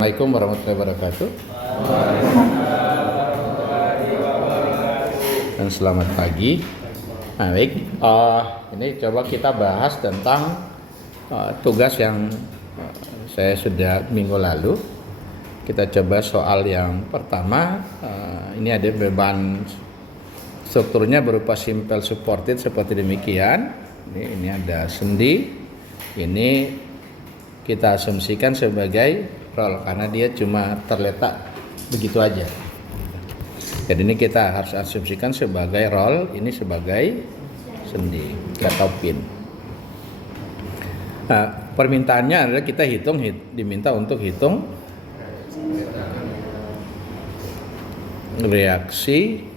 Assalamualaikum warahmatullahi wabarakatuh. Dan selamat pagi. Nah, baik, ini coba kita bahas tentang tugas yang saya sudah minggu lalu. Kita coba soal yang pertama. Ini ada beban strukturnya berupa simple supported seperti demikian. Ini ada sendi. Ini kita asumsikan sebagai roll karena dia cuma terletak begitu aja. Jadi ini kita harus asumsikan sebagai roll, ini sebagai sendi atau pin. Nah, permintaannya adalah kita diminta untuk hitung reaksi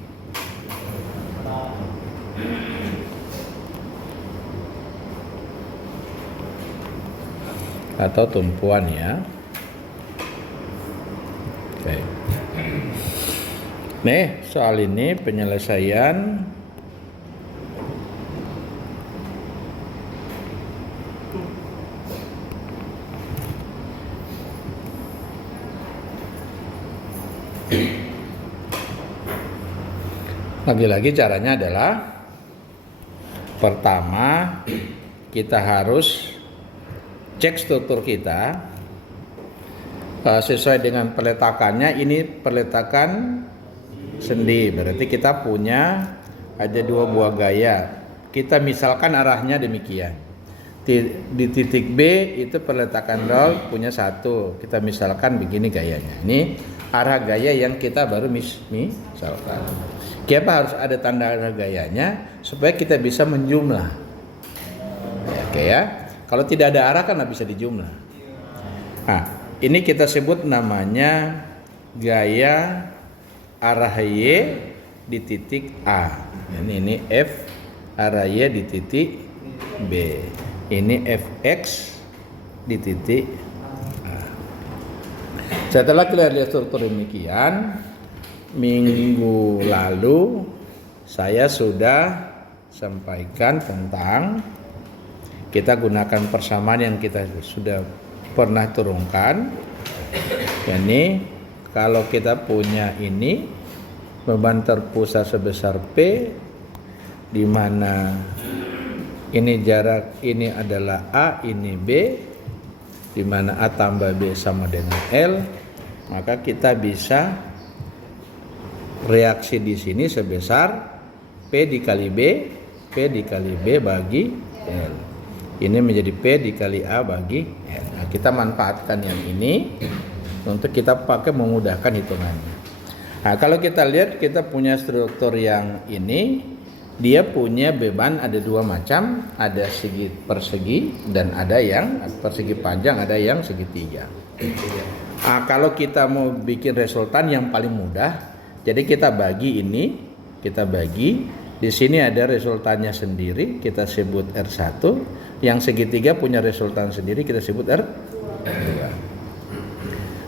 atau tumpuan ya. Oke. Nih, soal ini penyelesaian lagi-lagi caranya adalah pertama kita harus cek struktur kita sesuai dengan peletakannya. Ini peletakan sendi, berarti kita punya ada dua buah gaya. Kita misalkan arahnya demikian. Di titik B itu peletakan roll punya satu. Kita misalkan begini gayanya. Ini arah gaya yang kita baru misalkan. Kenapa harus ada tanda arah gayanya? Supaya kita bisa menjumlah. Oke ya. Kalau tidak ada arah kan nggak bisa dijumlah. Nah, ini kita sebut namanya gaya arah Y di titik A. Ini F arah Y di titik B. Ini Fx di titik A. Setelah kita lihat struktur demikian, minggu lalu saya sudah sampaikan tentang kita gunakan persamaan yang kita sudah pernah turunkan. Ini kalau kita punya ini beban terpusat sebesar P, di mana ini jarak ini adalah A, ini B, di mana A tambah B sama dengan L, maka kita bisa reaksi di sini sebesar P dikali B, P dikali B bagi L. Ini menjadi P dikali A bagi L. Nah, kita manfaatkan yang ini untuk kita pakai memudahkan hitungannya. Nah, kalau kita lihat kita punya struktur yang ini, dia punya beban ada dua macam, ada segi persegi dan ada yang persegi panjang, ada yang segitiga. Nah, kalau kita mau bikin resultan yang paling mudah, jadi kita bagi ini, kita bagi. Di sini ada resultannya sendiri, kita sebut R1. Yang segitiga punya resultan sendiri, kita sebut R2.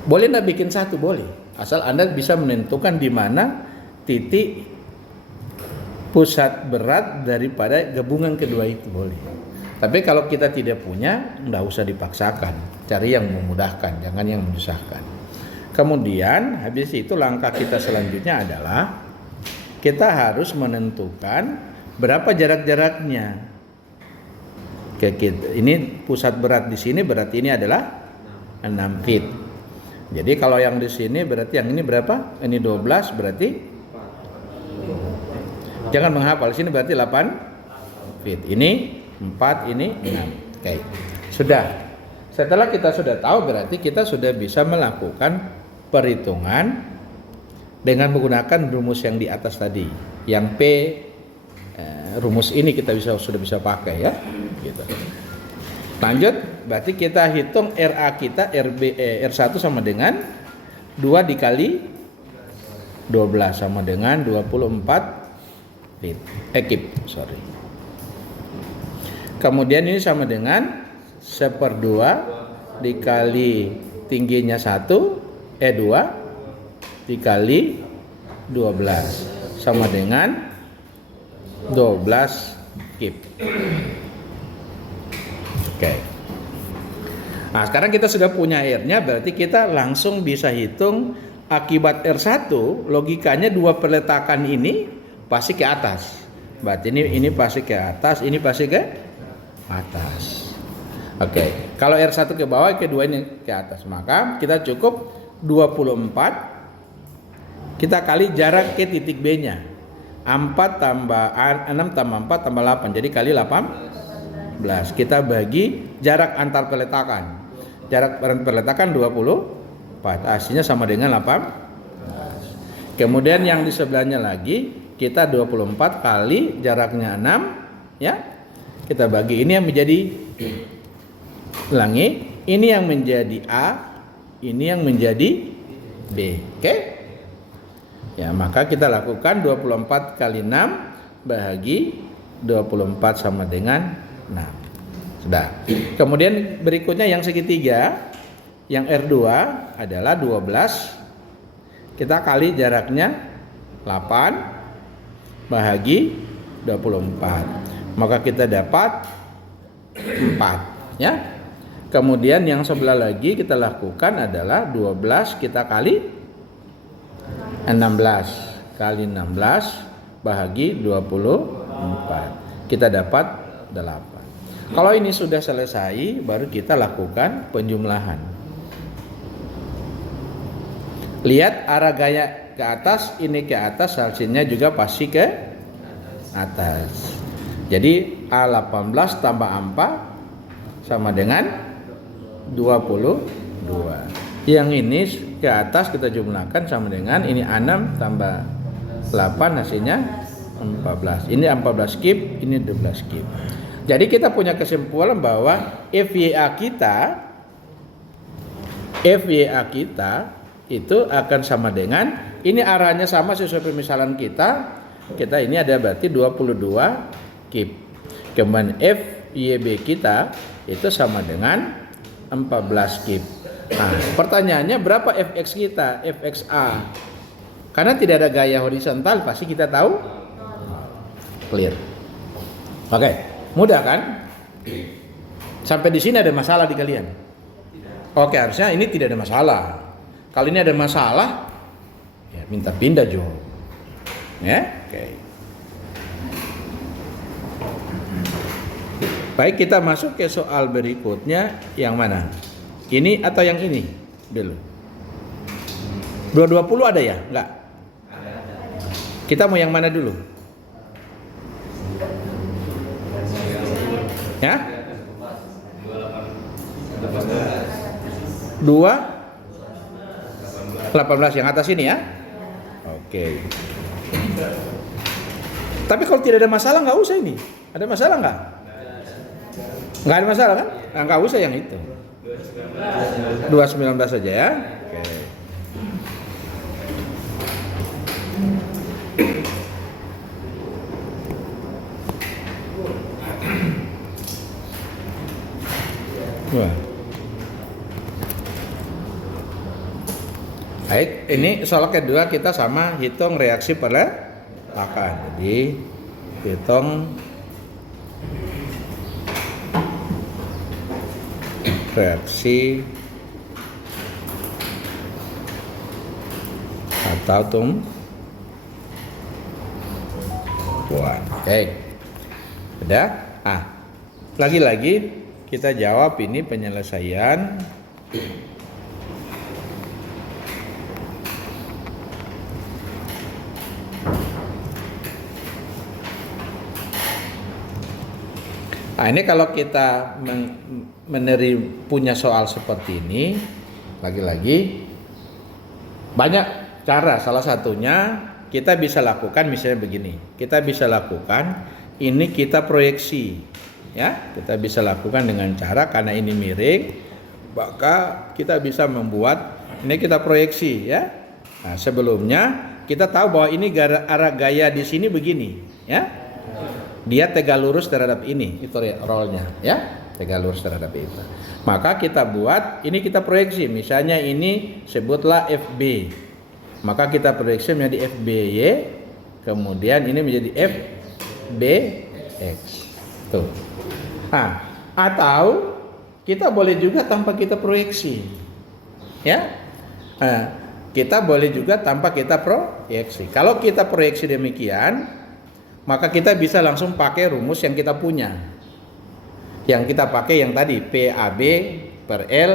Boleh nggak bikin satu? Boleh. Asal Anda bisa menentukan di mana titik pusat berat daripada gabungan kedua itu, boleh. Tapi kalau kita tidak punya, nggak usah dipaksakan. Cari yang memudahkan, jangan yang menyusahkan. Kemudian, habis itu langkah kita selanjutnya adalah kita harus menentukan berapa jarak-jaraknya. Ini pusat berat di sini berarti ini adalah 6 feet. Jadi kalau yang di sini berarti yang ini berapa? Ini 12 berarti jangan menghafal, sini berarti 8 feet. Ini 4, ini 6. Oke. Sudah. Setelah kita sudah tahu berarti kita sudah bisa melakukan perhitungan dengan menggunakan rumus yang di atas tadi. Yang P rumus ini kita sudah bisa pakai ya. Gitu. Lanjut, berarti kita hitung RA kita R1 sama dengan 2 dikali 12 sama dengan 24 feet. Sorry. Kemudian ini sama dengan 1/2 dikali tingginya 2 dikali 12 sama dengan 12 kip. Oke. Nah, sekarang kita sudah punya R-nya, berarti kita langsung bisa hitung akibat R1, logikanya dua peletakan ini pasti ke atas. Berarti ini pasti ke atas, ini pasti ke atas. Oke, kalau R1 ke bawah, kedua ini ke atas. Maka kita cukup 24 kita kali jarak ke titik B-nya. 4 tambah 6 tambah 4 tambah 8. Jadi kali 18. Kita bagi jarak antar peletakan. Jarak peletakan 24. Hasilnya sama dengan 8. Kemudian yang di sebelahnya lagi kita 24 kali jaraknya 6 ya. Kita bagi, ini yang menjadi ulangi, ini yang menjadi A, ini yang menjadi B. Oke? Ya, maka kita lakukan 24 kali 6 bahagi 24 sama dengan 6. Sudah. Kemudian berikutnya yang segitiga, yang R2 adalah 12. Kita kali jaraknya 8 bahagi 24. Maka kita dapat 4, ya. Kemudian yang sebelah lagi kita lakukan adalah 12 kita kali 16 kali 16 bahagi 24. Kita dapat 8. Kalau ini sudah selesai, baru kita lakukan penjumlahan. Lihat arah gaya ke atas, ini ke atas, hasilnya juga pasti ke atas. Jadi A18 tambah 4 sama dengan 22. Yang ini ke atas kita jumlahkan sama dengan ini A6 tambah 8, hasilnya 14. Ini 14 skip, ini 12 skip. Jadi kita punya kesimpulan bahwa FYA kita itu akan sama dengan, ini arahnya sama sesuai permisalan kita ini ada berarti 22 kip. Kemudian FYB kita itu sama dengan 14 kip. Nah, pertanyaannya berapa Fx kita? Fxa. Karena tidak ada gaya horizontal, pasti kita tahu. Clear. Oke. Mudah kan? Sampai di sini ada masalah di kalian? Oke, harusnya ini tidak ada masalah. Kalau ini ada masalah, ya minta pindah Jo. Ya, oke. Baik, kita masuk ke soal berikutnya. Yang mana? Ini atau yang ini? Dulu. 220 ada ya? Enggak. Kita mau yang mana dulu? Ya? 18 yang atas ini ya? Oke. Tapi kalau tidak ada masalah nggak usah ini. Ada masalah nggak? Nggak ada masalah kan? Nah, nggak usah yang itu. 219 saja ya. Oke. Wah. Baik, ini soal kedua kita sama hitung reaksi peletakan. Jadi hitung reaksi atau tumbuhan. Oke. Sudah? Lagi-lagi kita jawab ini penyelesaian ini kalau kita punya soal seperti ini, lagi-lagi banyak cara. Salah satunya kita bisa lakukan misalnya begini. Kita bisa lakukan ini kita proyeksi. Ya, kita bisa lakukan dengan cara karena ini miring, maka kita bisa membuat ini kita proyeksi ya. Nah, sebelumnya kita tahu bahwa ini arah gaya di sini begini, ya. Dia tegak lurus terhadap ini, itu rollnya, ya, tegak lurus terhadap itu. Maka kita buat ini kita proyeksi, misalnya ini sebutlah FB, maka kita proyeksi menjadi FBY, kemudian ini menjadi FBX, tuh. Nah, atau kita boleh juga tanpa kita proyeksi. Ya. Kita boleh juga tanpa kita proyeksi. Kalau kita proyeksi demikian, maka kita bisa langsung pakai rumus yang kita punya. Yang kita pakai yang tadi PAB per L,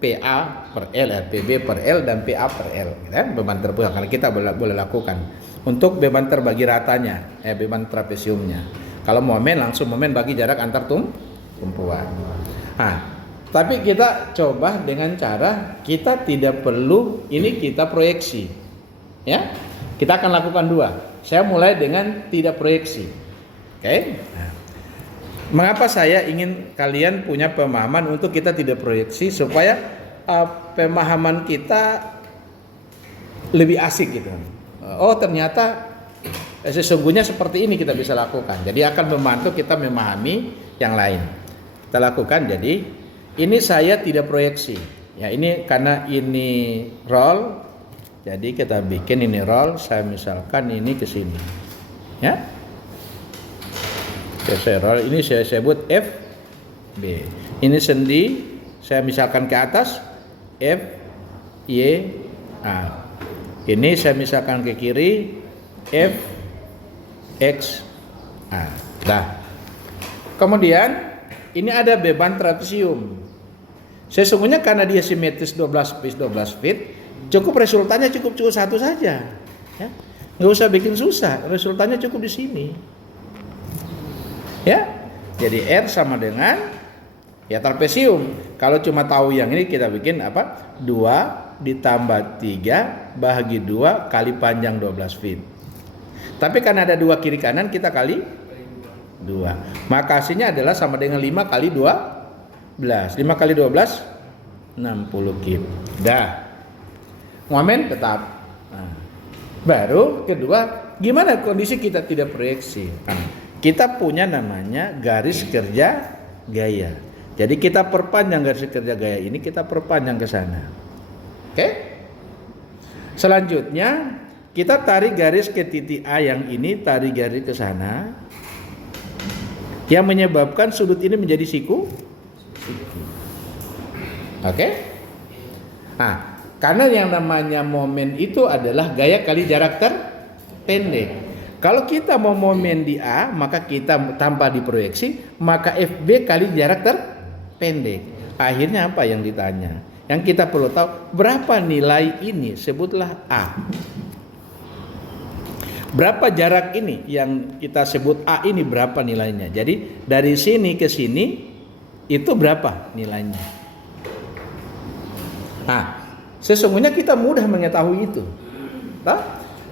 PA per L, PB per L, dan PA per L, ya, beban terpusat. Karena kita boleh lakukan untuk beban terbagi ratanya, beban trapesiumnya. Kalau momen langsung momen bagi jarak antar tumpuan. Nah, tapi kita coba dengan cara kita tidak perlu ini kita proyeksi, ya. Kita akan lakukan dua. Saya mulai dengan tidak proyeksi, oke? Nah, mengapa saya ingin kalian punya pemahaman untuk kita tidak proyeksi supaya pemahaman kita lebih asik gitu. Oh ternyata sesungguhnya seperti ini kita bisa lakukan. Jadi akan membantu kita memahami yang lain. Kita lakukan. Jadi ini saya tidak proyeksi. Ya ini karena ini roll. Jadi kita bikin ini roll. Saya misalkan ini ke sini. Ya. Saya roll. Ini saya sebut F B. Ini sendi. Saya misalkan ke atas F Y A. Ini saya misalkan ke kiri F X A. Nah, kemudian ini ada beban trapesium. Sesungguhnya karena dia simetris 12 feet, cukup resultannya cukup satu saja. Ya, nggak usah bikin susah. Resultannya cukup di sini. Ya, jadi R sama dengan ya trapesium. Kalau cuma tahu yang ini kita bikin apa? 2 ditambah 3 bahagi 2 kali panjang 12 feet. Tapi karena ada 2 kiri kanan kita kali 2. Maka hasilnya adalah sama dengan 5 kali 12. 5 kali 12 60 kip. Dah. Momen tetap. Nah, baru kedua, gimana kondisi kita tidak proyeksi? Nah, kita punya namanya garis kerja gaya. Jadi kita perpanjang garis kerja gaya ini, kita perpanjang ke sana. Oke? Selanjutnya kita tarik garis ke titik A yang ini, tarik garis ke sana. Yang menyebabkan sudut ini menjadi siku. Oke? Nah, karena yang namanya momen itu adalah gaya kali jarak terpendek. Kalau kita mau momen di A, maka kita tanpa diproyeksi, maka FB kali jarak terpendek. Akhirnya apa yang ditanya? Yang kita perlu tahu, berapa nilai ini? Sebutlah A. Berapa jarak ini yang kita sebut A ini berapa nilainya? Jadi dari sini ke sini itu berapa nilainya? Nah, sesungguhnya kita mudah mengetahui itu. Nah,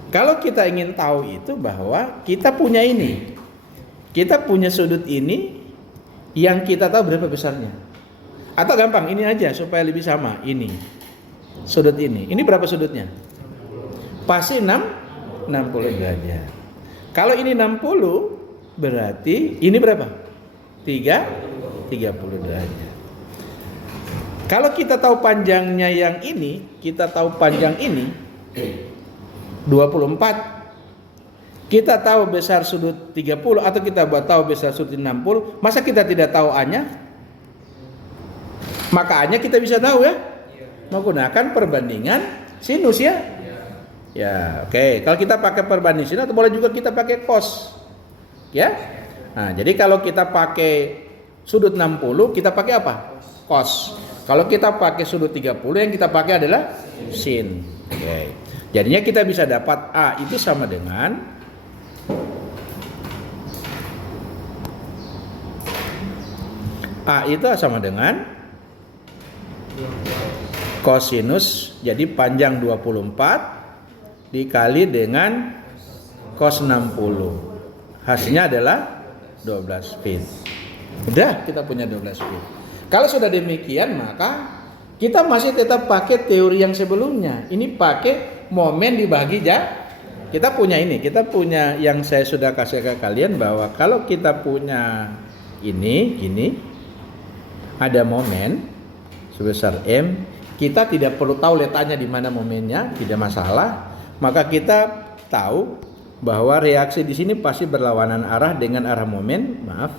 kalau kita ingin tahu itu bahwa kita punya ini. Kita punya sudut ini yang kita tahu berapa besarnya. Atau gampang ini aja supaya lebih sama. Ini sudut ini. Ini berapa sudutnya? Pasti 60 derajat. Kalau ini 60 berarti ini berapa? 30 derajat. Kalau kita tahu panjangnya yang ini, kita tahu panjang ini 24. Kita tahu besar sudut 30 atau kita tahu besar sudut 60, masa kita tidak tahu A-nya? Maka A-nya kita bisa tahu ya. Menggunakan perbandingan sinus ya. Ya, oke. Kalau kita pakai perbandingan sinus atau boleh juga kita pakai cos. Ya. Nah, jadi kalau kita pakai sudut 60, kita pakai apa? Cos. Kalau kita pakai sudut 30, yang kita pakai adalah sin. Oke. Jadinya kita bisa dapat A itu sama dengan A itu sama dengan kosinus, jadi panjang 24 dikali dengan cos 60. Hasilnya adalah 12 feet. Udah kita punya 12 feet. Kalau sudah demikian maka kita masih tetap pakai teori yang sebelumnya. Ini pakai momen dibagi jarak. Kita punya ini, kita punya yang saya sudah kasih ke kalian bahwa kalau kita punya ini gini, ada momen sebesar M, kita tidak perlu tahu letaknya di mana momennya, tidak masalah. Maka kita tahu bahwa reaksi di sini pasti berlawanan arah dengan arah momen. Maaf,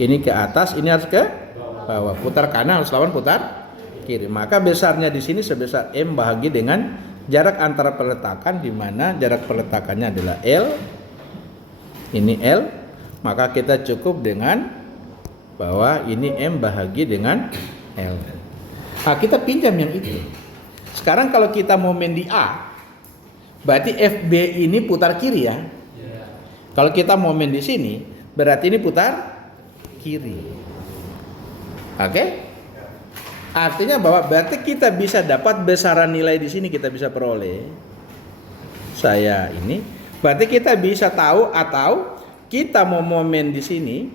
ini ke atas, ini harus ke bawah. Putar kanan harus lawan putar kiri. Maka besarnya di sini sebesar M bahagi dengan jarak antara peletakan, di mana jarak peletakannya adalah L. Ini L. Maka kita cukup dengan bahwa ini M bahagi dengan L. Nah, kita pinjam yang itu. Sekarang kalau kita momen di A, berarti FB ini putar kiri ya. Kalau kita momen di sini, berarti ini putar kiri. Oke? Artinya bahwa berarti kita bisa dapat besaran nilai di sini, kita bisa peroleh. Saya ini, berarti kita bisa tahu, atau kita mau momen di sini,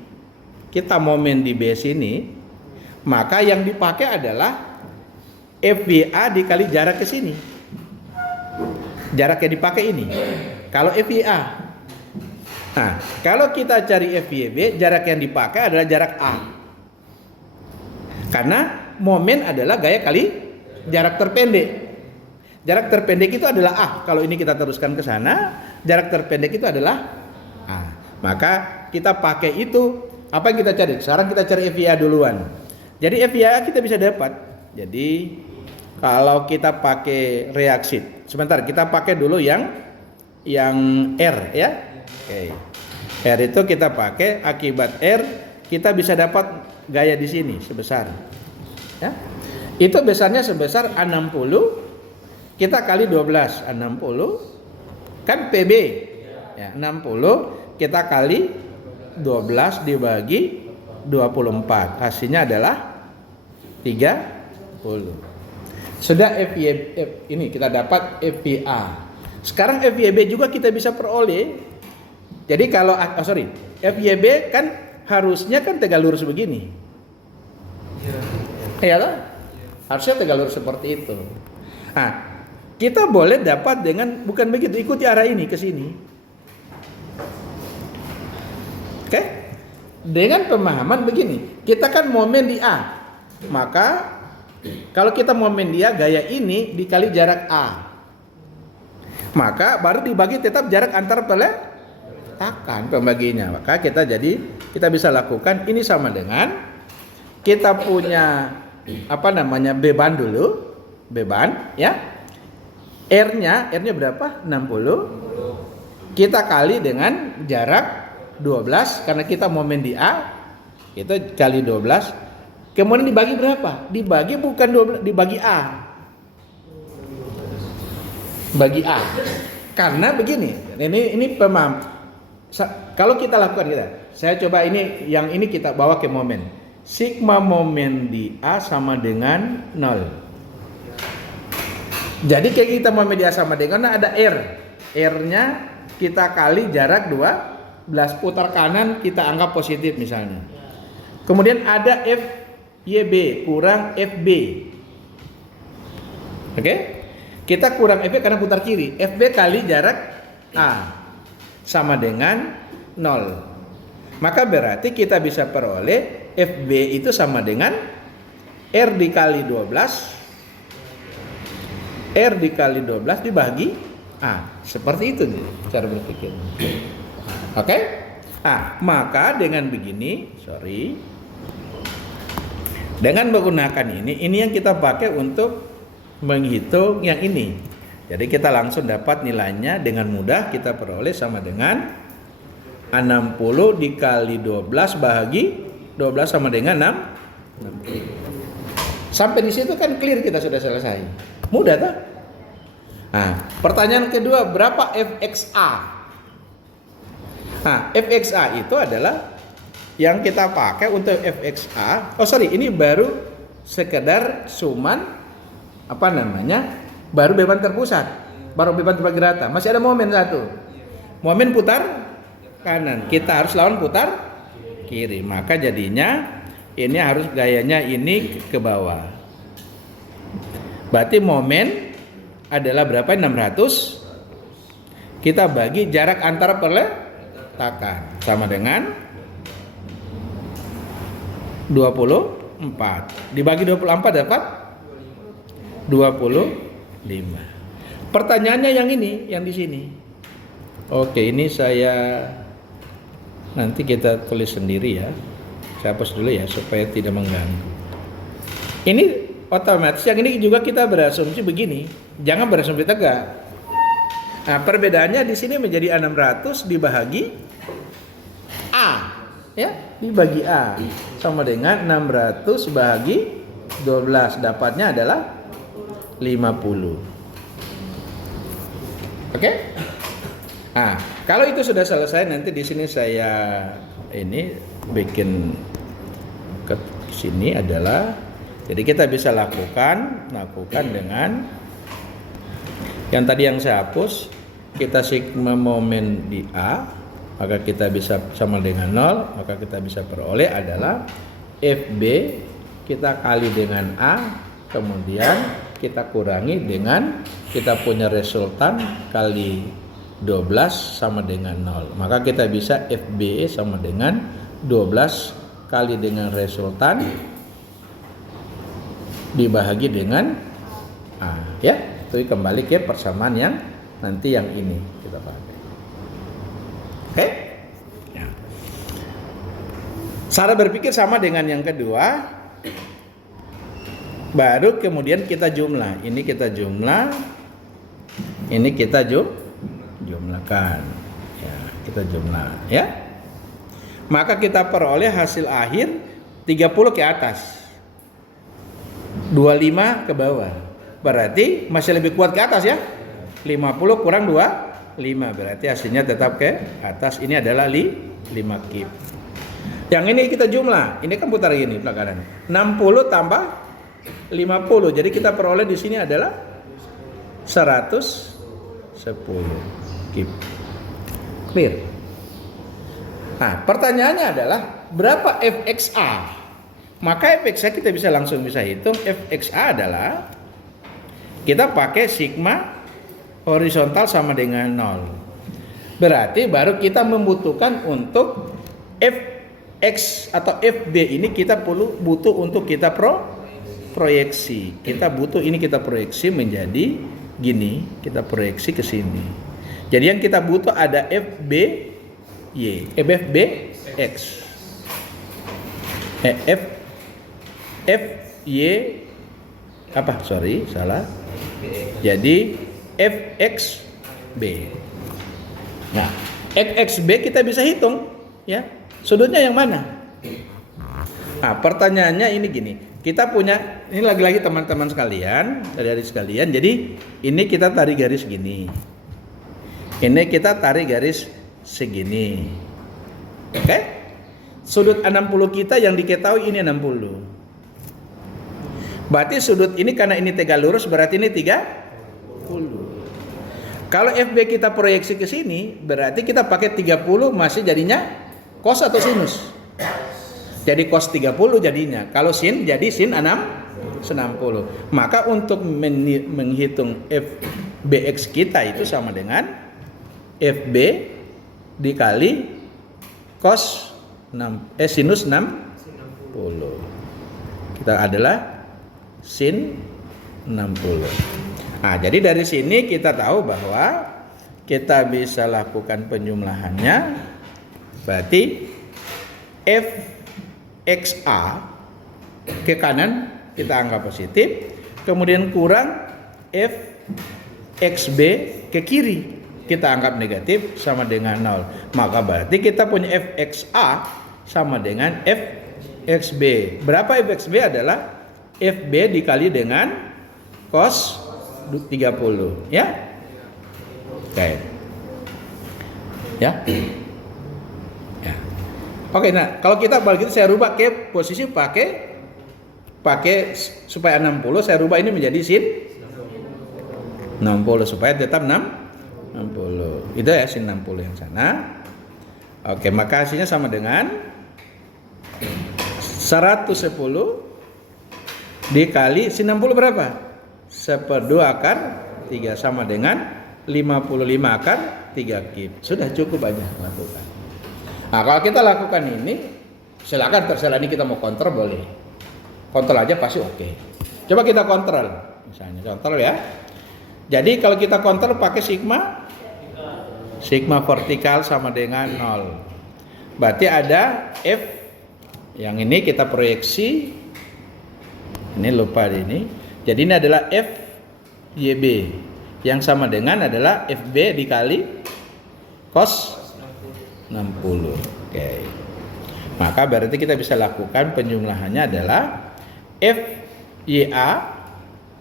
kita momen di B sini, maka yang dipakai adalah FBA dikali jarak ke sini. Jarak yang dipakai ini. Kalau FBA. Nah, kalau kita cari FYB, jarak yang dipakai adalah jarak A. Karena momen adalah gaya kali jarak terpendek. Jarak terpendek itu adalah A. Kalau ini kita teruskan ke sana, jarak terpendek itu adalah A. Maka kita pakai itu. Apa yang kita cari? Sekarang kita cari FYA duluan. Jadi FYA kita bisa dapat. Jadi kalau kita pakai reaksi, sebentar kita pakai dulu yang R ya. Oke. R itu kita pakai, akibat R kita bisa dapat gaya di sini sebesar ya. Itu besarnya sebesar A60, kita kali 12, A60 kan PB ya, 60 kita kali 12 dibagi 24, hasilnya adalah 30. Sudah FYB ini kita dapat FYA. Sekarang FYB juga kita bisa peroleh. Jadi kalau FYB kan harusnya kan tegak lurus begini. Iya toh? Harusnya tegak lurus seperti itu. Nah, kita boleh dapat dengan bukan begitu, ikuti arah ini ke sini. Oke? Dengan pemahaman begini, kita kan momen di A. Maka kalau kita momen dia gaya ini dikali jarak A, maka baru dibagi tetap jarak antar peletakan pembaginya. Maka kita bisa lakukan ini sama dengan kita punya beban dulu, beban ya. R-nya berapa? 60. Kita kali dengan jarak 12 karena kita momen di A, itu kali 12. Kemudian dibagi berapa? Dibagi bukan 12, dibagi A. Bagi A. Karena begini, ini pemaham. Kalau kita lakukan saya coba ini kita bawa ke momen. Sigma momen di A sama dengan 0. Jadi kayak kita momen di A sama dengan ada R. R-nya kita kali jarak 12, putar kanan kita anggap positif misalnya. Kemudian ada FYB kurang FB. Oke? Kita kurang FB karena putar kiri. FB kali jarak A sama dengan 0. Maka berarti kita bisa peroleh FB itu sama dengan R dikali 12. R dikali 12 dibagi A. Seperti itu cara berpikir. Oke? Nah, maka dengan begini, dengan menggunakan ini yang kita pakai untuk menghitung yang ini. Jadi kita langsung dapat nilainya dengan mudah, kita peroleh sama dengan A60 dikali 12 bahagi 12 sama dengan 6. Sampai di situ kan clear, kita sudah selesai. Mudah tak? Nah, pertanyaan kedua, berapa FXA? Nah, FXA itu adalah yang kita pakai untuk FXA. Ini baru sekedar suman baru beban terpusat, baru beban terpergerakan. Masih ada momen satu. Momen putar kanan, kita harus lawan putar kiri. Maka jadinya ini harus gayanya ini ke bawah. Berarti momen adalah berapa? 600. Kita bagi jarak antara peletakan sama dengan 24. Dibagi 24 dapat 25. Pertanyaannya yang ini, yang di sini. Oke, ini saya nanti kita tulis sendiri ya. Saya hapus dulu ya supaya tidak mengganggu. Ini otomatis, yang ini juga kita berasumsi begini, jangan berasumsi tegak. Nah, perbedaannya di sini menjadi 600 dibagi A, ya, dibagi A sama dengan 600 bagi 12, dapatnya adalah 50. Oke? Nah, kalau itu sudah selesai, nanti di sini saya ini bikin ke sini adalah, jadi kita bisa lakukan dengan yang tadi yang saya hapus, kita sigma momen di A, maka kita bisa sama dengan 0, maka kita bisa peroleh adalah FB kita kali dengan A, kemudian kita kurangi dengan kita punya resultan kali 12 sama dengan 0. Maka kita bisa FB sama dengan 12 kali dengan resultan dibagi dengan A, ya. Itu kembali ke persamaan yang nanti yang ini kita pakai. Oke? Ya. Cara berpikir sama dengan yang kedua. Baru kemudian kita jumlah. Ini kita jumlah. Ini kita jumlahkan. Ya, kita jumlah, ya. Maka kita peroleh hasil akhir 30 ke atas. 25 ke bawah. Berarti masih lebih kuat ke atas ya. 50 kurang 2, 5. Berarti hasilnya tetap ke atas. Ini adalah 5 kip. Yang ini kita jumlah. Ini kan putar gini pelanggaran. 60 tambah 50. Jadi kita peroleh di sini adalah 110 kip. Clear? Nah, pertanyaannya adalah berapa FXA? Maka FXA kita langsung bisa hitung. FXA adalah kita pakai sigma horizontal sama dengan 0. Berarti baru kita membutuhkan untuk Fx atau Fb ini kita butuh untuk kita proyeksi. Kita butuh ini kita proyeksi menjadi gini, kita proyeksi ke sini. Jadi yang kita butuh ada FBX. FY apa? Sorry, salah. Jadi FXB. Nah, FXB kita bisa hitung, ya. Sudutnya yang mana? Nah, pertanyaannya ini gini. Kita punya, ini lagi-lagi teman-teman sekalian, dari sekalian. Jadi ini kita tarik garis gini. Ini kita tarik garis segini. Oke? Sudut 60 kita yang diketahui ini 60. Berarti sudut ini karena ini tegak lurus berarti ini 30. Kalau FB kita proyeksi ke sini berarti kita pakai 30 masih jadinya cos atau sinus. Jadi cos 30 jadinya. Kalau sin jadi sin 60. Maka untuk menghitung FBX kita itu sama dengan FB dikali cos sinus 60. Kita adalah sin 60. Nah, jadi dari sini kita tahu bahwa kita bisa lakukan penjumlahannya. Berarti FXA ke kanan kita anggap positif, kemudian kurang FXB ke kiri kita anggap negatif sama dengan 0. Maka berarti kita punya FXA sama dengan FXB. Berapa FXB adalah FB dikali dengan cos 30, ya. Oke. Ya. Ya. Oke, nah, kalau kita balik itu saya rubah ke posisi pakai supaya 60 saya rubah ini menjadi sin 60 supaya tetap 60. Itu ya sin 60 yang sana. Oke, maka hasilnya sama dengan 110 dikali sin 60 berapa? 1/2 akar 3 sama dengan 55 akar 3 kip. Sudah cukup aja lakukan. Nah, kalau kita lakukan ini, silakan terserah ini kita mau kontrol boleh. Kontrol aja pasti oke. Coba kita kontrol. Misalnya kontrol ya. Jadi kalau kita kontrol pakai sigma vertikal sama dengan 0. Berarti ada F Yang ini kita proyeksi. Ini lupa ini. Jadi ini adalah FYB. Yang sama dengan adalah FB dikali cos 60. Oke. Maka berarti kita bisa lakukan penjumlahannya adalah FYA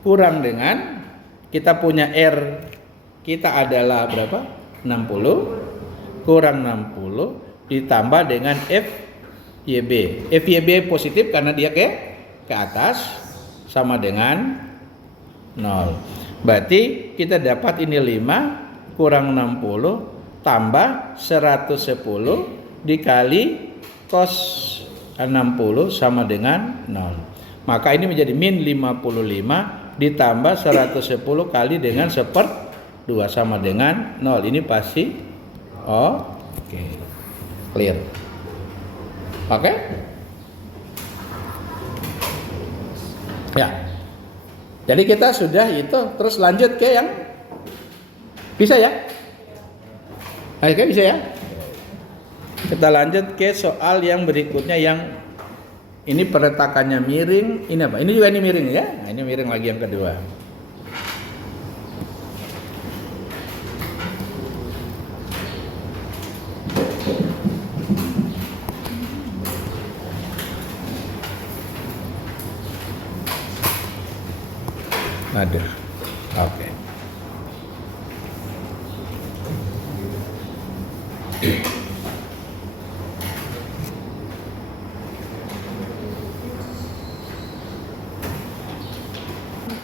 kurang dengan kita punya R kita adalah berapa? 60 kurang 60 ditambah dengan FYB. FYB positif karena dia ke atas sama dengan 0. Berarti kita dapat ini 5 kurang 60 tambah 110 dikali cos 60 sama dengan 0. Maka ini menjadi min 55 ditambah 110 kali dengan 1/2 sama dengan 0. Ini pasti oke. Clear. Oke? Ya. Jadi kita sudah itu, terus lanjut ke yang bisa ya? Oke, bisa ya? Kita lanjut ke soal yang berikutnya yang ini peletakannya miring. Ini apa? Ini juga ini miring ya? Nah, ini miring lagi yang kedua. Ada. Oke.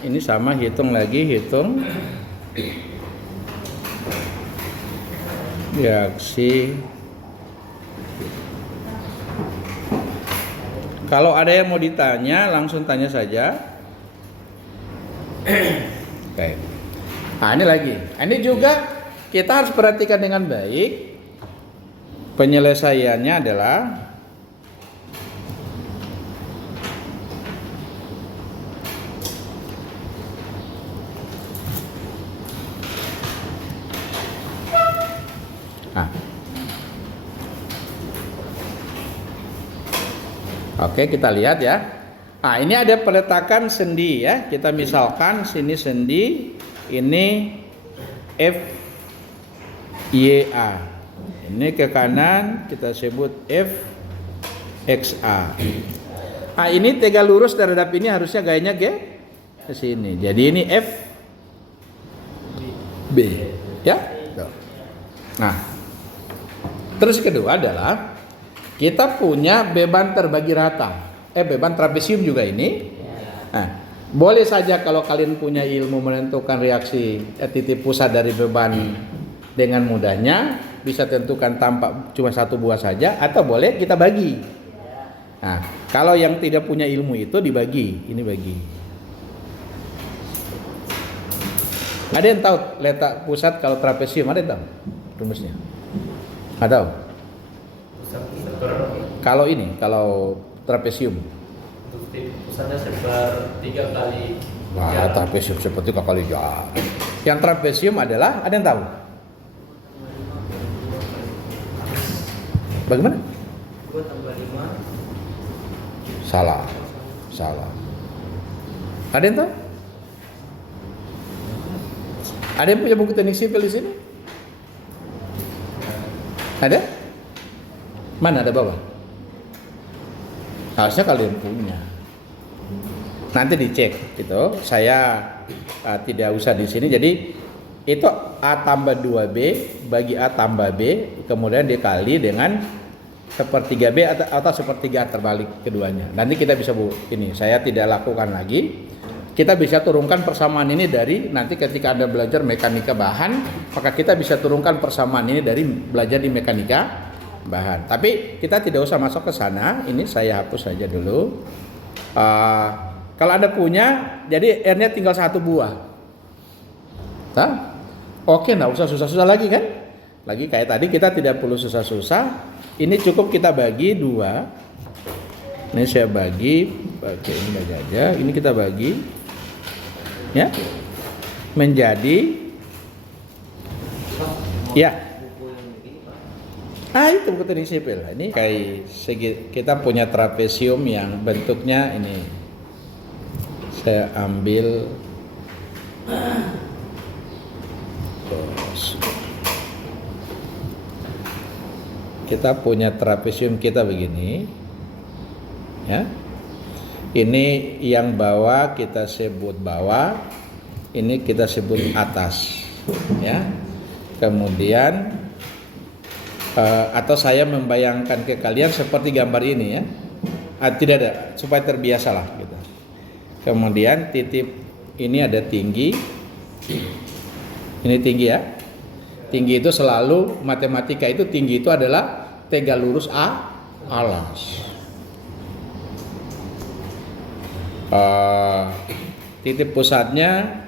Ini sama, hitung lagi, hitung reaksi. Kalau ada yang mau ditanya, langsung tanya saja. Oke. Nah, ini lagi. Ini juga kita harus perhatikan dengan baik. Penyelesaiannya adalah Oke, kita lihat ya. Nah, ini ada peletakan sendi ya. Kita misalkan sini sendi, ini FYA. Ini ke kanan kita sebut FXA. Nah, ini tegak lurus terhadap ini harusnya gayanya ke sini. Jadi ini FB ya. Nah, terus kedua adalah kita punya beban terbagi rata. Beban trapesium juga ini. Nah, boleh saja kalau kalian punya ilmu menentukan reaksi titik pusat dari beban dengan mudahnya, bisa tentukan tanpa cuma satu buah saja, atau boleh kita bagi. Nah, kalau yang tidak punya ilmu itu dibagi, ini bagi. Ada yang tahu letak pusat kalau trapesium? Ada yang tahu rumusnya? Ada? Kalau ini, kalau trapesium pusatnya sebar 3 kali. Wah, trapesium seperti 3 kali jarak. Yang trapesium adalah, ada yang tahu? Bagaimana? 2 tambah 5. Salah. Ada yang tahu? Ada yang punya buku teknik sipil di sini? Ada? Mana ada bawah? Harusnya kalian punya. Nanti dicek gitu. Saya tidak usah di sini. Jadi itu A tambah 2B bagi A tambah B, kemudian dikali dengan 1/3 B atau 1/3 terbalik keduanya. Nanti kita bisa ini. Saya tidak lakukan lagi. Kita bisa turunkan persamaan ini dari nanti ketika Anda belajar mekanika bahan, maka kita bisa turunkan persamaan ini dari belajar di mekanika bahan. Tapi kita tidak usah masuk ke sana. Ini saya hapus saja dulu. Kalau Anda punya, jadi R-nya tinggal 1 buah. Oke, nggak usah susah-susah lagi kan? Lagi kayak tadi kita tidak perlu susah-susah. Ini cukup kita bagi 2. Ini saya bagi, ini bagi aja. Ini kita bagi, ya, menjadi, ya. Ah itu buku teknik sipil. Ini kayak kita punya trapesium yang bentuknya ini. Saya ambil kita punya trapesium kita begini, ya. Ini yang bawah kita sebut bawah, ini kita sebut atas, ya. Kemudian atau saya membayangkan ke kalian seperti gambar ini, ya. Tidak ada, supaya terbiasalah gitu. Kemudian titip ini ada tinggi, ini tinggi ya. Tinggi itu selalu matematika itu tinggi itu adalah tegak lurus alas. Titik pusatnya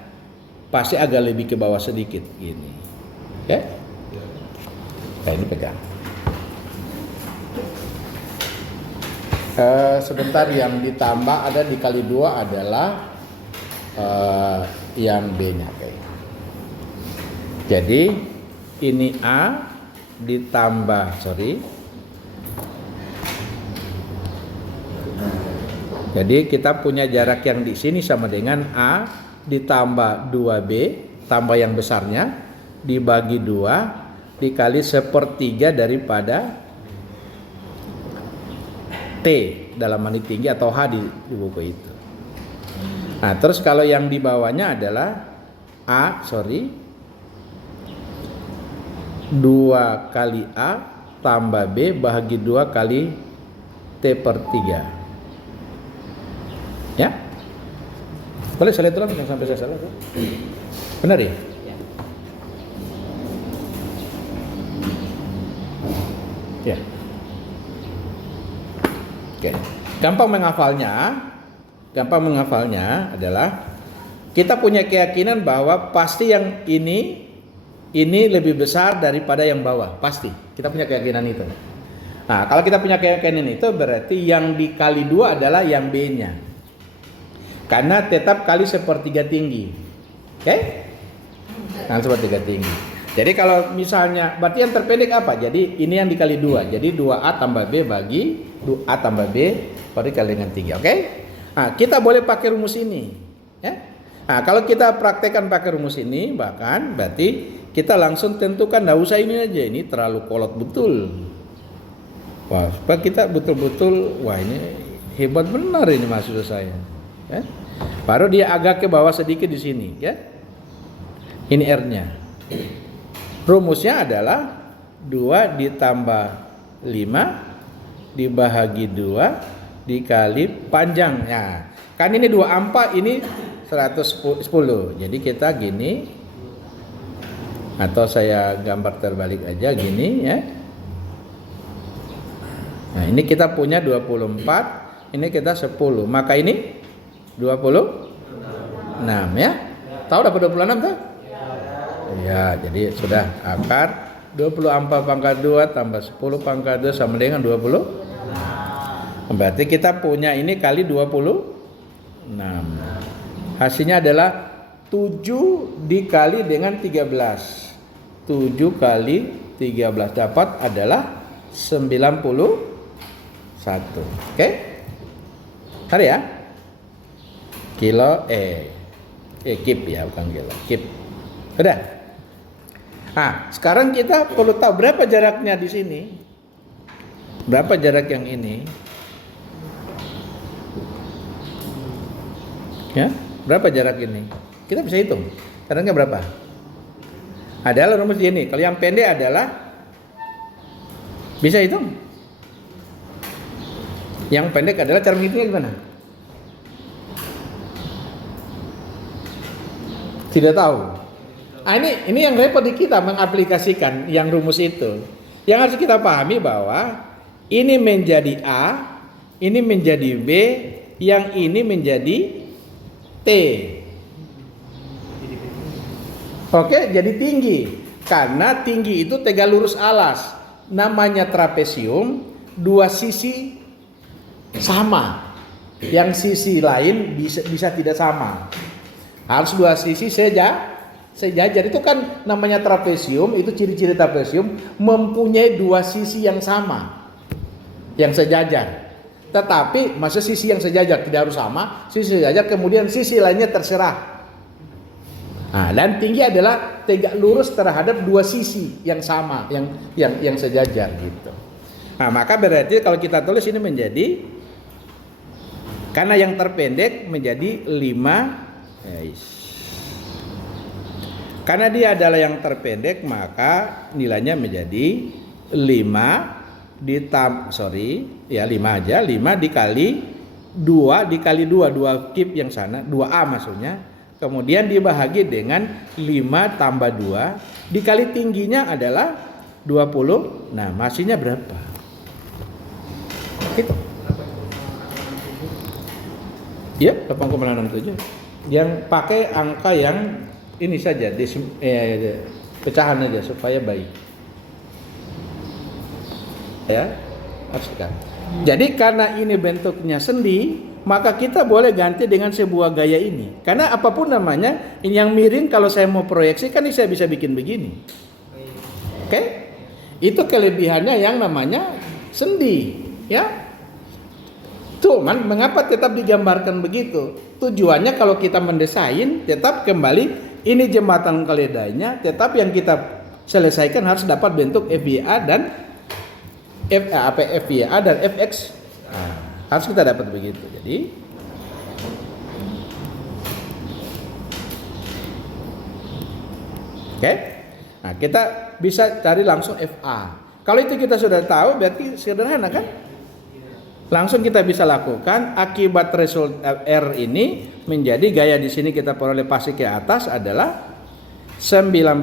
pasti agak lebih ke bawah sedikit gini. Oke? Nah, ini pegang. Sebentar yang ditambah ada dikali 2 adalah yang B-nya kayak. Jadi ini A ditambah Jadi kita punya jarak yang di sini sama dengan A ditambah 2B tambah yang besarnya dibagi 2 dikali 1/3 daripada T dalam mani tinggi atau H di buku itu. Nah, terus kalau yang di bawahnya adalah 2 kali A tambah B bahagi 2 kali T/3. Ya? Boleh saya lihat dulu sampai saya salah. Benar ya? Ya. Oke. Gampang menghafalnya adalah kita punya keyakinan bahwa pasti yang ini lebih besar daripada yang bawah, pasti. Kita punya keyakinan itu. Nah, kalau kita punya keyakinan itu berarti yang dikali 2 adalah yang B-nya. Karena tetap kali 1/3 tinggi. Oke? Nah, 1/3 tinggi. Jadi kalau misalnya berarti yang terpendek apa? Jadi ini yang dikali 2. Jadi 2A tambah B bagi 2A tambah B berarti kali dengan 3. Oke? Nah, kita boleh pakai rumus ini, ya. Nah, kalau kita praktekkan pakai rumus ini bahkan berarti kita langsung tentukan, nggak usah ini aja, ini terlalu kolot betul. Wah, supaya kita betul-betul, wah ini hebat benar ini maksud saya. Ya. Baru dia agak ke bawah sedikit di sini, ya. Ini R-nya. Rumusnya adalah 2 ditambah 5 dibahagi 2 dikali panjangnya. Kan ini 2/4, ini 110. Jadi kita gini. Atau saya gambar terbalik aja gini, ya. Nah, ini kita punya 24, ini kita 10. Maka ini 26, ya. Tahu dapat 26 tuh? Ya, jadi sudah akar 24 pangkat 2 tambah 10 pangkat 2 sama dengan 20. Berarti kita punya ini kali 26. Hasilnya adalah 7 dikali dengan 13. 7 kali 13 dapat adalah 91. Oke? Ada ya? Kilo kip ya, bukan kilo. Kip. Sudah? Nah, sekarang kita perlu tahu berapa jaraknya di sini. Berapa jarak yang ini? Ya, berapa jarak ini? Kita bisa hitung. Jaraknya berapa? Adalah rumus ini. Kalau yang pendek adalah bisa hitung. Yang pendek adalah cara menghitungnya gimana? Tidak tahu. Nah, ini yang repot di kita mengaplikasikan yang rumus itu. Yang harus kita pahami bahwa ini menjadi A, ini menjadi B, yang ini menjadi T. Oke, jadi tinggi. Karena tinggi itu tegak lurus alas. Namanya trapesium, 2 sisi sama. Yang sisi lain bisa tidak sama. Harus 2 sisi sejajar. Itu kan namanya trapesium, itu ciri-ciri trapesium mempunyai dua sisi yang sama, yang sejajar. Tetapi masa sisi yang sejajar tidak harus sama, sisi sejajar kemudian sisi lainnya terserah. Nah, dan tinggi adalah tegak lurus terhadap dua sisi yang sama, yang sejajar gitu. Nah, maka berarti kalau kita tulis ini menjadi, karena yang terpendek menjadi 5. Karena dia adalah yang terpendek, maka nilainya menjadi 5 dikali 2 dikali 2 kip yang sana, 2A maksudnya. Kemudian dibahagi dengan 5 tambah 2 dikali tingginya adalah 20. Nah, masihnya berapa? Itu. Ya, 8,67. Yang pakai angka yang ini saja, pecahan aja supaya baik. Ya, haruskan. Jadi karena ini bentuknya sendi, maka kita boleh ganti dengan sebuah gaya ini. Karena apapun namanya, ini yang miring kalau saya mau proyeksi kan saya bisa bikin begini. Oke? Itu kelebihannya yang namanya sendi, ya. Cuman mengapa tetap digambarkan begitu? Tujuannya kalau kita mendesain tetap kembali ini jembatan keledainya, tetap yang kita selesaikan harus dapat bentuk FYA dan FYA dan FX. Nah, harus kita dapat begitu. Jadi oke. Nah, kita bisa cari langsung FA. Kalau itu kita sudah tahu berarti sederhana kan? Langsung kita bisa lakukan akibat result R ini menjadi gaya di sini kita peroleh pasti ke atas adalah 91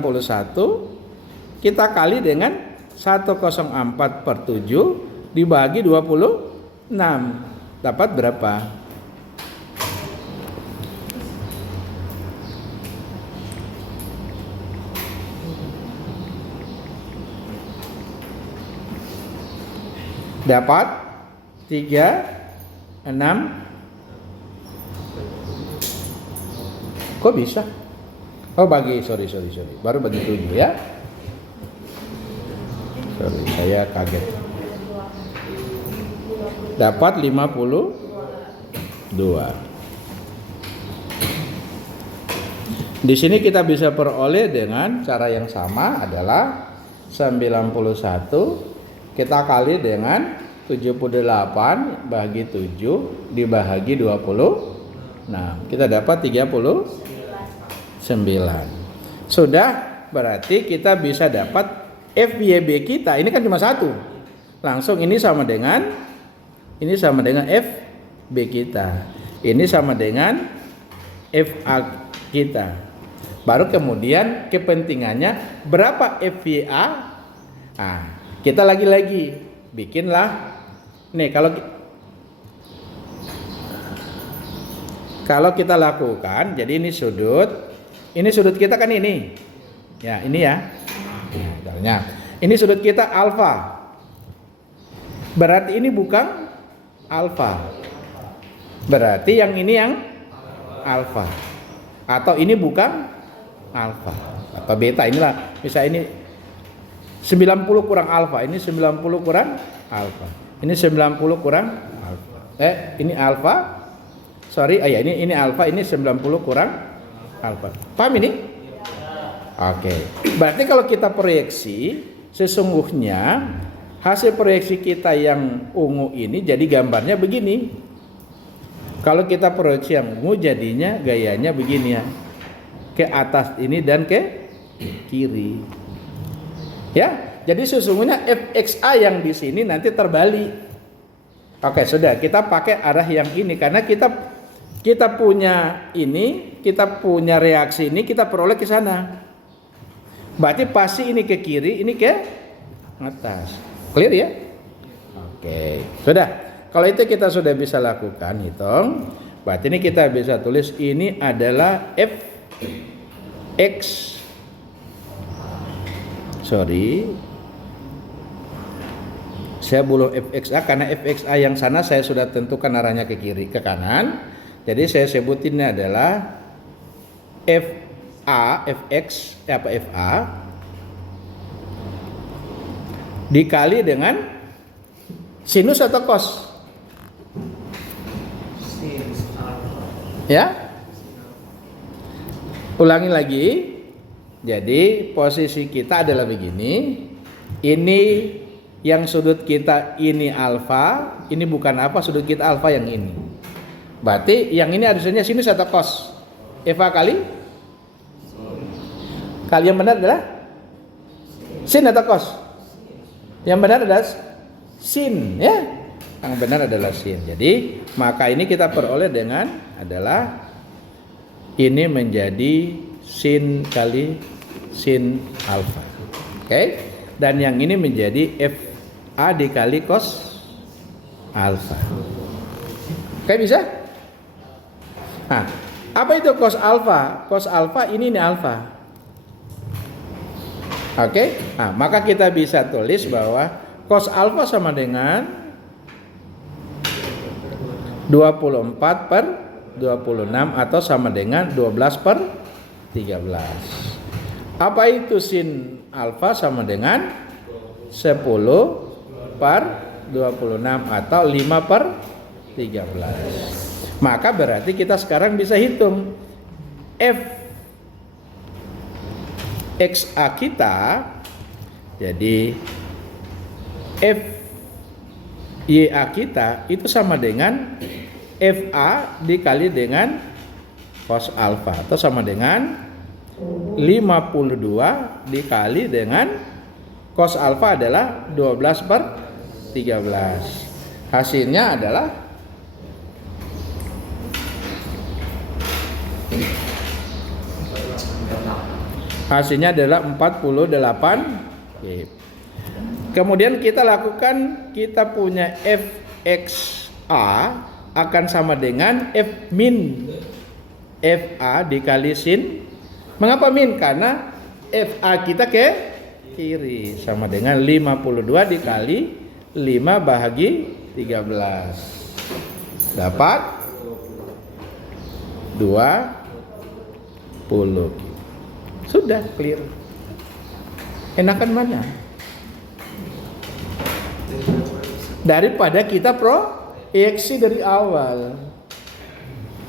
kita kali dengan 104/7 dibagi 26. Dapat berapa? Dapat 3, 6. Kok bisa? Oh sorry. Baru bagi 7 ya. Sorry, saya kaget. Dapat 52. Di sini kita bisa peroleh dengan cara yang sama adalah 91 kita kali dengan 78 bagi 7 dibagi 20. Nah, kita dapat 39. Sudah, berarti kita bisa dapat FYB kita. Ini kan cuma satu. Langsung ini sama dengan FB kita. Ini sama dengan FA kita. Baru kemudian kepentingannya berapa FYA? Nah, kita lagi-lagi bikinlah. Nih kalau kita lakukan, jadi ini sudut kita kan ini. Ya, ini ya. Nah, ini sudut kita alfa. Berarti ini bukan alfa. Berarti yang ini yang alfa. Atau ini bukan alfa atau beta. Inilah bisa ini 90 kurang alfa. Ini 90 kurang alfa. Ini 90 kurang alfa. Ini alfa. Sorry, ini alfa, ini 90 kurang alfa. Paham ini? Oke. Berarti kalau kita proyeksi, sesungguhnya hasil proyeksi kita yang ungu ini jadi gambarnya begini. Kalau kita proyeksi yang ungu jadinya gayanya begini ya. Ke atas ini dan ke kiri. Ya, jadi sesungguhnya FXA yang di sini nanti terbalik. Oke, sudah kita pakai arah yang ini karena kita punya ini, kita punya reaksi ini, kita peroleh ke sana. Berarti pasti ini ke kiri, ini ke atas. Clear ya? Oke, sudah. Kalau itu kita sudah bisa lakukan, hitung. Berarti ini kita bisa tulis ini adalah FX. Sorry, saya belum FXA karena FXA yang sana saya sudah tentukan arahnya ke kiri, ke kanan. Jadi saya sebutinnya adalah FA, Fx, apa FA dikali dengan sinus atau cos? Sin alfa. Ya? Ulangi lagi. Jadi posisi kita adalah begini. Ini yang sudut kita ini alfa, ini bukan apa, sudut kita alfa yang ini. Berarti yang ini harusnya sinus atau cos? FA kali? Kali yang benar adalah sin atau cos? Yang benar adalah sin, ya. Yang benar adalah sin. Jadi maka ini kita peroleh dengan adalah ini menjadi sin kali sin alfa. Oke? Dan yang ini menjadi FA dikali cos alfa. Oke, bisa? Nah, apa itu cos alfa? Cos alfa ini alfa. Oke? Nah, maka kita bisa tulis bahwa cos alfa sama dengan 24 per 26 atau sama dengan 12 per 13. Apa itu sin alfa? Sama dengan 10 per 26 atau 5 per 13. Maka berarti kita sekarang bisa hitung F XA kita. Jadi F YA kita itu sama dengan FA dikali dengan cos alfa atau sama dengan 52 dikali dengan cos alfa adalah 12 per 13. Hasilnya adalah hasilnya adalah 48. Oke. Kemudian kita lakukan, kita punya Fxa akan sama dengan F min FA dikali sin. Mengapa min? Karena FA kita ke kiri sama dengan 52 dikali 5 bahagi 13 dapat 20. Sudah clear. Enakan mana? Daripada kita proyeksi dari awal.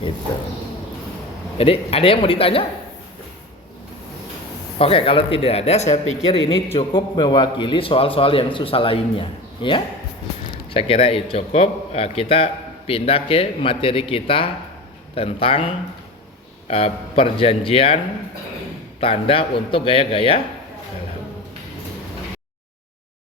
Gitu. Jadi ada yang mau ditanya? Oke, kalau tidak ada, saya pikir ini cukup mewakili soal-soal yang susah lainnya, ya. Saya kira itu cukup. Kita pindah ke materi kita tentang perjanjian tanda untuk gaya-gaya